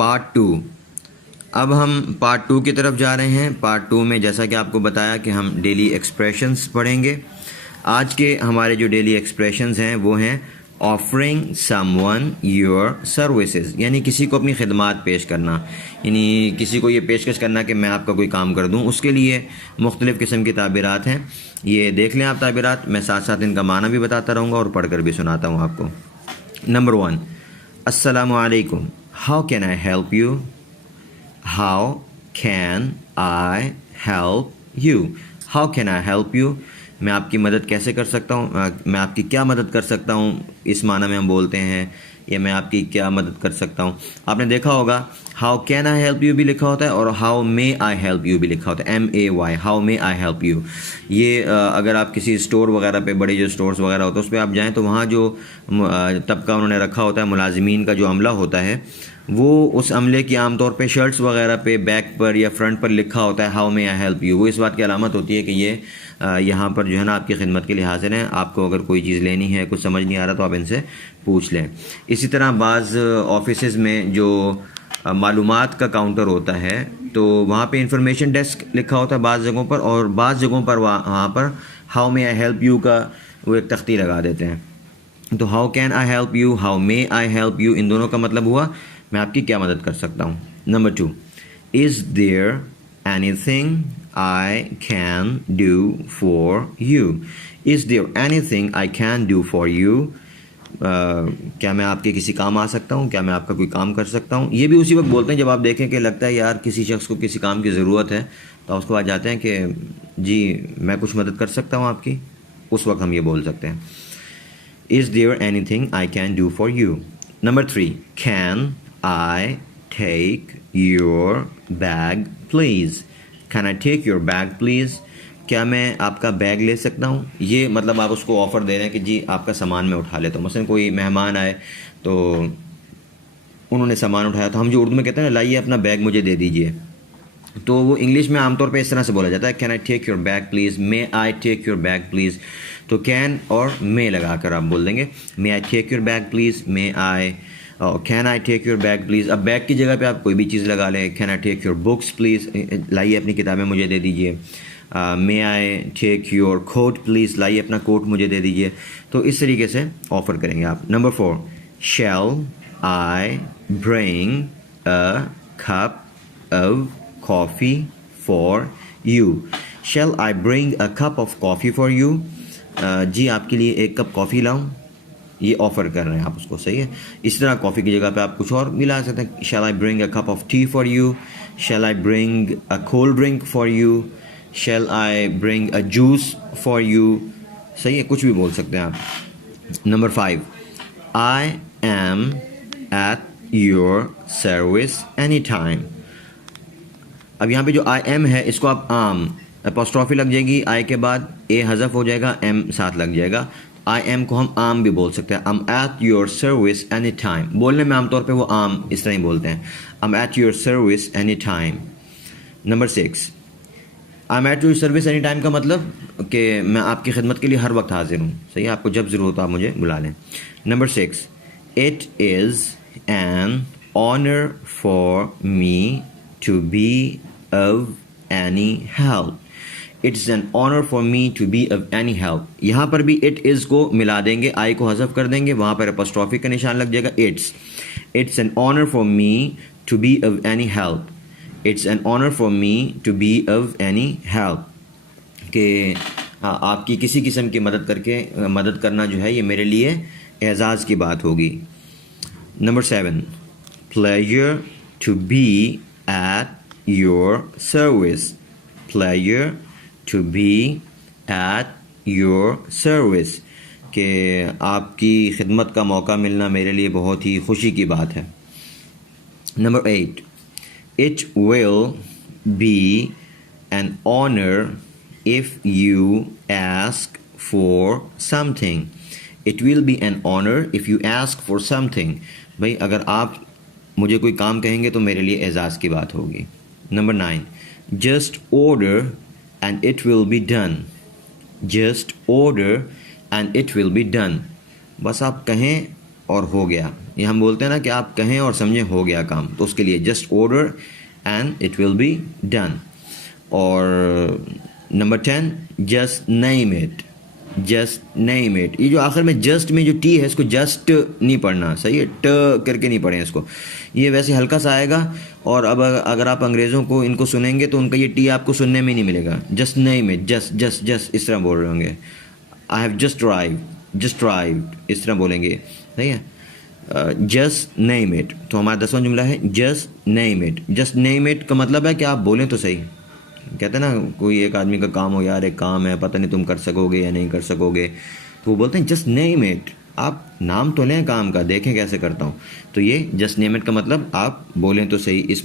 Part 2. اب ہم part 2 کی طرف جا رہے ہیں. پارٹ 2 میں جیسا کہ آپ کو بتایا کہ ہم ڈیلی ایکسپریشنز پڑھیں گے. آج کے ہمارے جو ڈیلی ایکسپریشنز ہیں وہ ہیں offering some one your services, یعنی کسی کو اپنی خدمات پیش کرنا، یعنی کسی کو یہ پیشکش کرنا کہ میں آپ کا کوئی کام کر دوں. اس کے لیے مختلف قسم کی تعبیرات ہیں. یہ دیکھ لیں آپ تعبیرات، میں ساتھ ساتھ ان کا معنی بھی بتاتا رہوں گا اور پڑھ کر بھی سناتا ہوں آپ کو. نمبر 1، السلام علیکم. How can I help you? How can I help you? How can I help you? میں آپ کی مدد کیسے کر سکتا ہوں؟ میں آپ کی کیا مدد کر سکتا ہوں، اس معنی میں ہم بولتے ہیں، یا میں آپ کی کیا مدد کر سکتا ہوں. آپ نے دیکھا ہوگا how can I help you بھی لکھا ہوتا ہے اور how may I help you بھی لکھا ہوتا ہے، MAY، how may I help you. یہ اگر آپ کسی اسٹور وغیرہ پہ، بڑے جو اسٹورز وغیرہ ہوتے ہیں اس پہ آپ جائیں تو وہاں جو طبقہ انہوں نے رکھا ہوتا ہے ملازمین کا، جو عملہ ہوتا ہے، وہ اس عملے کی عام طور پہ شرٹس وغیرہ پہ بیک پر یا فرنٹ پر لکھا ہوتا ہے how may I help you. وہ اس بات کی علامت ہوتی ہے کہ یہ یہاں پر جو ہے نا آپ کی خدمت کے لیے حاضر ہیں. آپ کو اگر کوئی چیز لینی ہے، کچھ سمجھ نہیں آ رہا تو آپ ان سے پوچھ لیں. اسی طرح بعض آفیسز میں جو معلومات کا کاؤنٹر ہوتا ہے تو وہاں پہ انفارمیشن ڈیسک لکھا ہوتا ہے بعض جگہوں پر، اور بعض جگہوں پر وہاں پر how may I help you کا وہ ایک تختی لگا دیتے ہیں. تو how can I help you, how may I help you, ان دونوں کا مطلب ہوا میں آپ کی کیا مدد کر سکتا ہوں. Number 2، is there any thing I can do for you? Is there any thing I can do for you? کیا میں آپ کے کسی کام آ سکتا ہوں؟ کیا میں آپ کا کوئی کام کر سکتا ہوں؟ یہ بھی اسی وقت بولتے ہیں جب آپ دیکھیں کہ لگتا ہے یار کسی شخص کو کسی کام کی ضرورت ہے، تو اس کو آ جاتے ہیں کہ جی میں کچھ مدد کر سکتا ہوں آپ کی. اس وقت ہم یہ بول سکتے ہیں is there any thing I can do for you. Number 3، can I take your bag please? Can I take your bag please? کیا میں آپ کا بیگ لے سکتا ہوں؟ یہ مطلب آپ اس کو آفر دے رہے ہیں کہ جی آپ کا سامان میں اٹھا لیتا ہوں. مثلا کوئی مہمان آئے تو انہوں نے سامان اٹھایا، تو ہم جو اردو میں کہتے ہیں نا لائیے اپنا بیگ مجھے دے دیجئے، تو وہ انگلش میں عام طور پہ اس طرح سے بولا جاتا ہے can I take your bag please, may I take your bag please. تو کین اور مے لگا کر آپ بول دیں گے may I take your bag please, may I, can I take your bag please. اب بیگ کی جگہ پہ آپ کوئی بھی چیز لگا لیں، can I take your books please, لائیے اپنی کتابیں مجھے دے دیجیے. مے I take your quote please, لائیے اپنا کوٹ مجھے دے دیجیے. تو اس طریقے سے آفر کریں گے آپ. Number 4، shall I bring a cup of coffee for you? Shall I bring a cup of coffee for you? جی آپ کے لیے ایک کپ کافی لاؤں؟ یہ آفر کر رہے ہیں آپ اس کو، صحیح ہے. اس طرح کافی کی جگہ پہ آپ کچھ اور بھی لا سکتے ہیں. Shall I bring a cup of tea for you? Shall I bring a cold drink for you? Shall I bring a juice for you? صحیح ہے، کچھ بھی بول سکتے ہیں آپ. Number 5، I am at your service any time. اب یہاں پہ جو آئی ایم ہے اس کو آپ عام اپوسٹرافی لگ جائے گی، آئی کے بعد اے حذف ہو جائے گا، ایم ساتھ لگ جائے گا. آئی ایم کو ہم عام بھی بول سکتے ہیں. Am at your service any time, بولنے میں عام طور پہ وہ عام اس طرح ہی بولتے ہیں، am at your service any time. Number 6، am at your service any time کا مطلب کہ میں آپ کی خدمت کے لیے ہر وقت حاضر ہوں. صحیح ہے، آپ کو جب ضرورت ہو آپ مجھے بلا لیں. Number 6، it is an honour for me to be of any help. It's an honor for me to be of any help. یہاں پر بھی it is کو ملا دیں گے، I کو حذف کر دیں گے، وہاں پر apostrophe کا نشان لگ جائے گا. It's an honor for me to be of any help. It's an honor for me to be of any help. کہ آپ کی کسی قسم کی مدد کرنا جو ہے یہ میرے لیے اعزاز کی بات ہوگی. Number 7، pleasure to be at your service. Pleasure to be at your service، کہ آپ کی خدمت کا موقع ملنا میرے لیے بہت ہی خوشی کی بات ہے. Number 8، it will be an honor if you ask for something. It will be an honor if you ask for something. بھائی اگر آپ مجھے کوئی کام کہیں گے تو میرے لیے اعزاز کی بات ہوگی. Number 9، just order and it will be done. Just order and it will be done. بس آپ کہیں اور ہو گیا. یہ ہم بولتے ہیں نا کہ آپ کہیں اور سمجھیں ہو گیا کام, تو اس کے لیے just order and it will be done. اور number 10 just name it. Just name it, یہ جو آخر میں جسٹ میں جو ٹی ہے اس کو جسٹ نہیں پڑھنا, صحیح ہے, ٹ کر کے نہیں پڑھیں اس کو, یہ ویسے ہلکا سا آئے گا. اور اب اگر آپ انگریزوں کو ان کو سنیں گے تو ان کا یہ ٹی آپ کو سننے میں نہیں ملے گا. Just name it, just just just اس طرح بول رہے ہوں گے. I have just arrived, just arrived اس طرح بولیں گے, صحیح ہے. جسٹ نیم اٹ, تو ہمارا 10واں جملہ ہے just name it. Just name it کا مطلب ہے کہ آپ بولیں تو صحیح. کہتے ہیں نا کوئی ایک آدمی کا کام ہو, یار ایک کام ہے, پتہ نہیں تم کر سکو گے یا نہیں کر سکو گے, تو وہ بولتے ہیں جسٹ نیم اٹ, آپ نام تو لیں کام کا, دیکھیں کیسے کرتا ہوں. تو یہ جسٹ نیم اٹ کا مطلب آپ بولیں تو صحیح. اس